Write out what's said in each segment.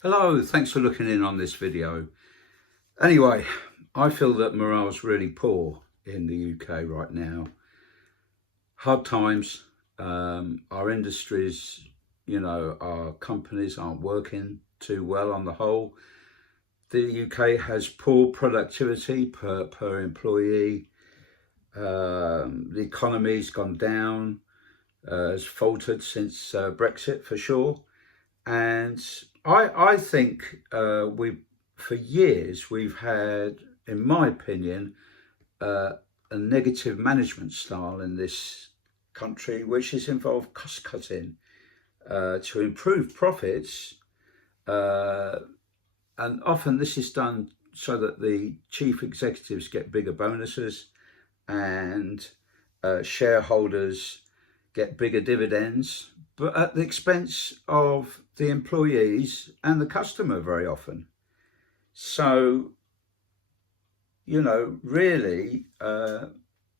Hello, thanks for looking in on this video. Anyway, I feel that morale's really poor in the UK right now. Hard times, our industries, our companies aren't working too well on the whole. The UK has poor productivity per employee. The economy's gone down, has faltered since Brexit for sure. And I think for years we've had, in my opinion, a negative management style in this country, which has involved cost cutting to improve profits. And often this is done so that the chief executives get bigger bonuses and shareholders get bigger dividends, but at the expense of the employees and the customer very often. So, really,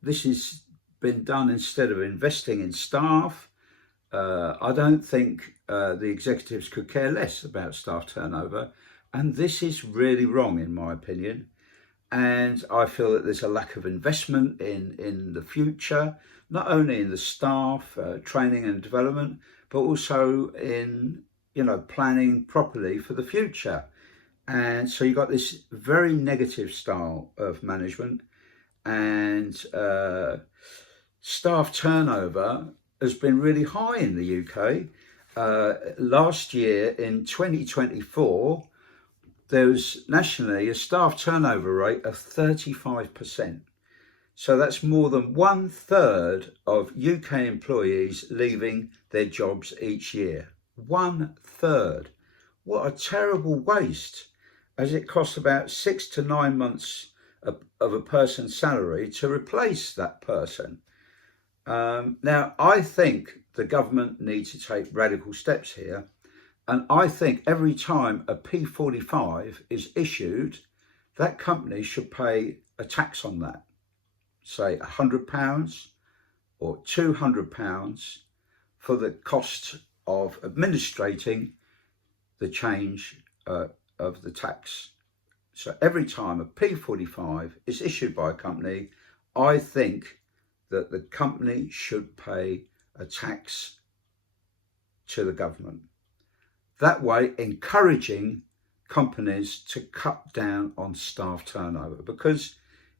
this has been done instead of investing in staff. I don't think the executives could care less about staff turnover. And this is really wrong, in my opinion. And I feel that there's a lack of investment in the future, not only in the staff, training and development, but also in, planning properly for the future. And so you've got this very negative style of management, and staff turnover has been really high in the UK. Last year in 2024, there was nationally a staff turnover rate of 35%. So that's more than 1/3 of UK employees leaving their jobs each year. 1/3. What a terrible waste, as it costs about 6 to 9 months of a person's salary to replace that person. Now, I think the government needs to take radical steps here. And I think every time a P45 is issued, that company should pay a tax on that, say £100 or £200 for the cost of administrating the change of the tax. So every time a P45 is issued by a company, I think that the company should pay a tax to the government. That way, encouraging companies to cut down on staff turnover, because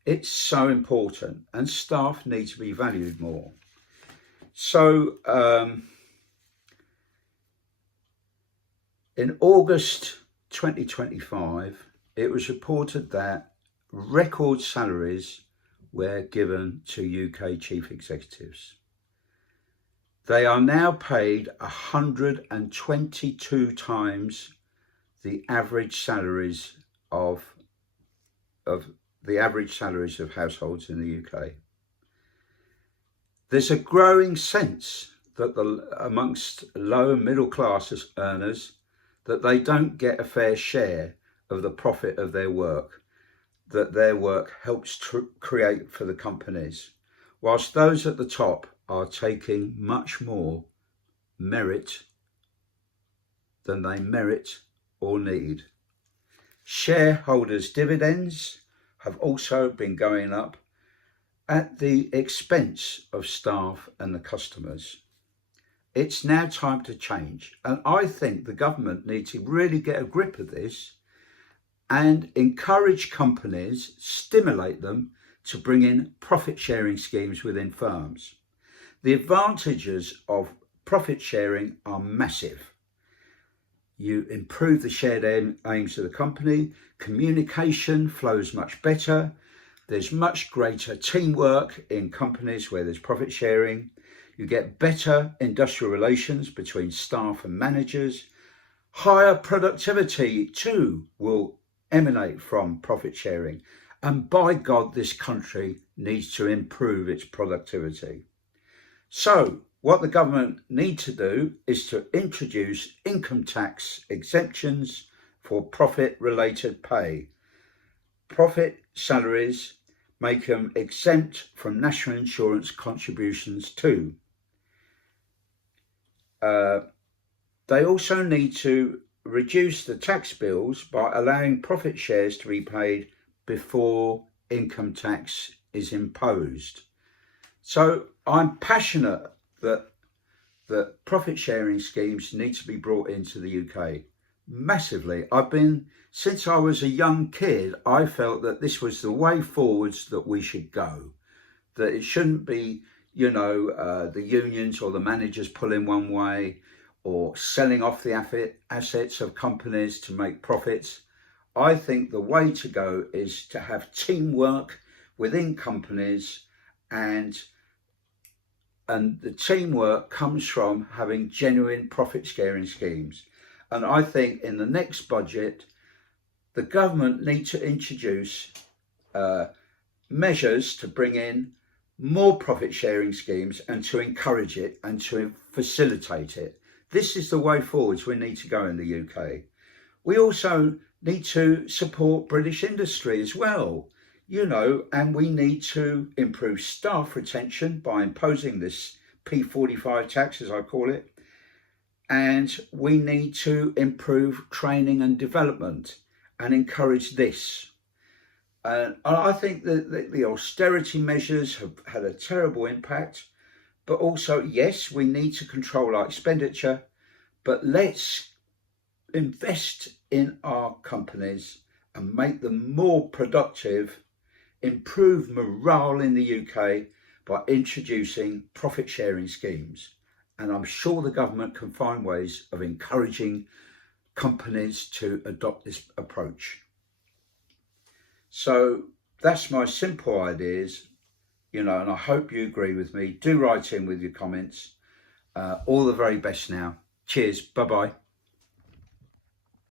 it's so important and staff need to be valued more. So in August 2025, it was reported that record salaries were given to UK chief executives. They are now paid 122 times the average salaries of households in the UK. There's a growing sense that amongst low and middle class earners that they don't get a fair share of the profit of their work that their work helps to create for the companies, whilst those at the top are taking much more merit than they merit or need. Shareholders' dividends have also been going up at the expense of staff and the customers. It's now time to change, and I think the government needs to really get a grip of this and encourage companies, stimulate them to bring in profit sharing schemes within firms. The advantages of profit sharing are massive. You improve the shared aims of the company, communication flows much better, there's much greater teamwork in companies where there's profit sharing, you get better industrial relations between staff and managers, higher productivity too will emanate from profit sharing, and by God, this country needs to improve its productivity. So what the government need to do is to introduce income tax exemptions for profit related pay. Profit salaries make them exempt from national insurance contributions too. They also need to reduce the tax bills by allowing profit shares to be paid before income tax is imposed. So I'm passionate that profit sharing schemes need to be brought into the UK massively. Since I was a young kid, I felt that this was the way forwards that we should go, that it shouldn't be, the unions or the managers pulling one way or selling off the assets of companies to make profits. I think the way to go is to have teamwork within companies, and the teamwork comes from having genuine profit sharing schemes. And I think in the next budget, the government need to introduce measures to bring in more profit sharing schemes and to encourage it and to facilitate it. This is the way forwards we need to go in the UK. We also need to support British industry as well, and we need to improve staff retention by imposing this P45 tax, as I call it. And we need to improve training and development and encourage this. And I think that the austerity measures have had a terrible impact, but also, yes, we need to control our expenditure, but let's invest in our companies and make them more productive, improve morale in the UK by introducing profit sharing schemes. And I'm sure the government can find ways of encouraging companies to adopt this approach. So that's my simple ideas, and I hope you agree with me. Do write in with your comments. All the very best now. Cheers. Bye-bye.